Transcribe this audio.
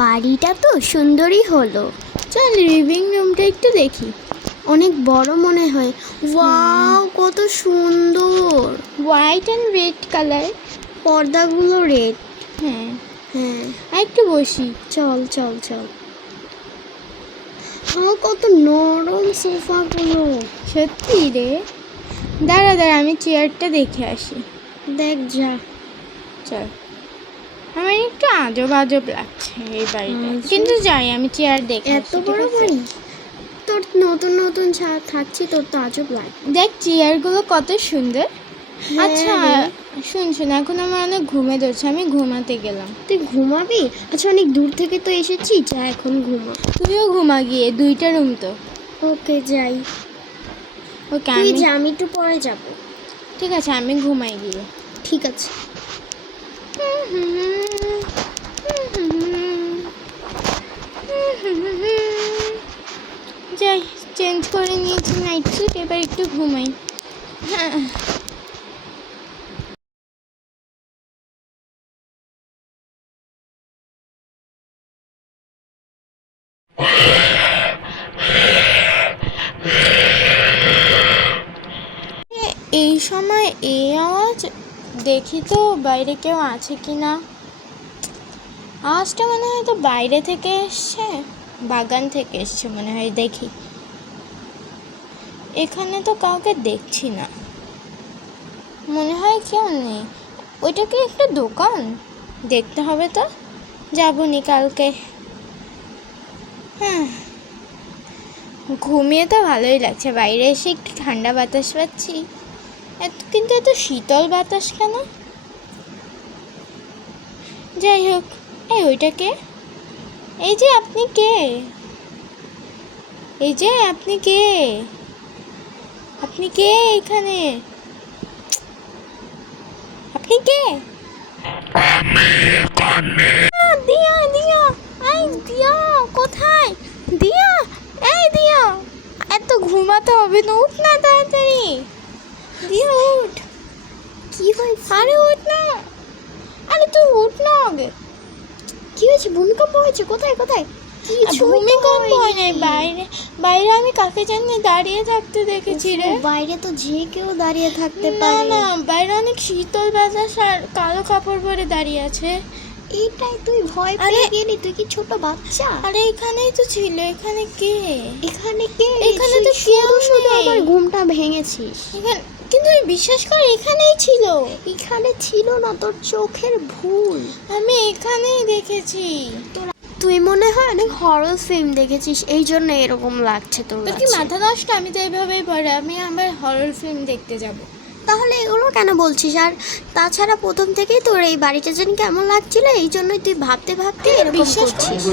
বাড়িটা তো সুন্দরই হলো। চল লিভিং রুমটা একটু দেখি। অনেক বড় মনে হয়। ওয়াও, কত সুন্দর। White and red colour. পর্দাগুলো রেড। হ্যাঁ, হ্যাঁ, আর একটু বসি। চল চল চল। কত নরম সোফাগুলো। সত্যি রে। দাঁড়া দাঁড়া, আমি চেয়ারটা দেখে আসি। দেখ যা। চল। আমার একটু আজব আজব লাগছে এই বাড়িটা, আজব? কিন্তু যাই, আমি চেয়ার দেখে এত আসি, ঠিক বড় আছে? বাড়ি। তোর নতুন নতুন থাকছি, তোর তো আজব লাগে। দেখ চেয়ারগুলো কত সুন্দর। হ্যাঁ আচ্ছা রে। শুন শুন, এখন আমার অনেক ঘুমে ধরছে, আমি ঘুমাতে গেলাম। তুই ঘুমাবি? আচ্ছা, অনেক দূর থেকে তো এসেছি, যা এখন ঘুমা। তুইও ঘুমা গিয়ে, 2টা রুম তো। ওকে যাই। ওকে, তুই আমি যা, আমি একটু পরে যাব। ঠিক আছে, আমি ঘুমাই গিয়ে। ঠিক আছে। যাই, চেঞ্জ করে নিয়েছি নাইট স্যুট, এবার একটু ঘুমাই। হ্যাঁ, এই সময় এই আওয়াজ, দেখি তো বাইরে কেউ আছে কি না। আওয়াজটা মনে হয় তো বাইরে থেকে এসছে, বাগান থেকে এসছে মনে হয়। দেখি, এখানে তো কাউকে দেখছি না, মনে হয় কেউ নেই। ওইটা কি একটা দোকান? দেখতে হবে তো, যাবনি কালকে। হ্যাঁ, ঘুমিয়ে তো ভালোই লাগছে, বাইরে এসে একটু ঠান্ডা বাতাস পাচ্ছি। কিন্তু এত শীতল বাতাস কেন? যাই হোক, এই ওইটা কে? এই যে আপনি কে? এই যে আপনি কে? আপনি কে এখানে? আপনি কে? দিয়া দিয়া, এই দিয়া কোথায়? দিয়া, এই দিয়া, এত ঘুমাতে হবে না, উঠ না তাড়াতাড়ি। দিয়া উঠ। কি হয়েছে? আরে উঠ না, আরে তুই উঠ না আগে। কি হয়েছে? ভূমিকম্প হয়েছে? কোথায় কোথায়? ভূমিকম্প হয় নাই, বাইরে বাইরে আমি কাকে জানি দাঁড়িয়ে থাকতে দেখেছি রে। বাইরে তো যে কেউ দাঁড়িয়ে থাকতে না পারে। না, বাইরে অনেক শীতল বাতাস আর কালো কাপড় পরে দাঁড়িয়ে আছে। এটাই তুই ভয় পেয়ে গেলি? তুই কি ছোট বাচ্চা? আরে এখানেই তো ছিল, এখানে কে? এখানে কে? এখানে তো শুধু কেউ শুধু নেই। আমার ঘুমটা ভেঙেছিস। এখানে কিন্তু বিশ্বাস কর, এখানেই ছিল। এখানে ছিল না, তোর চোখের ভুল। আমি এখানেই দেখেছি। তুই মনে হয় অনেক হরর ফিল্ম দেখেছিস, এই জন্য এরকম লাগছে তোর তোর কি কাছে। মাথা নষ্ট? আমি তো এইভাবেই পড়ে, আমি আবার হরর ফিল্ম দেখতে যাব। তাহলে এগুলো কেন বলছিস? আর তাছাড়া প্রথম থেকেই তোর এই বাড়িটা যেন কেমন লাগছিল, এই জন্যই তুই ভাবতে ভাবতে এরকম বিশ্বাস কর। করছিস।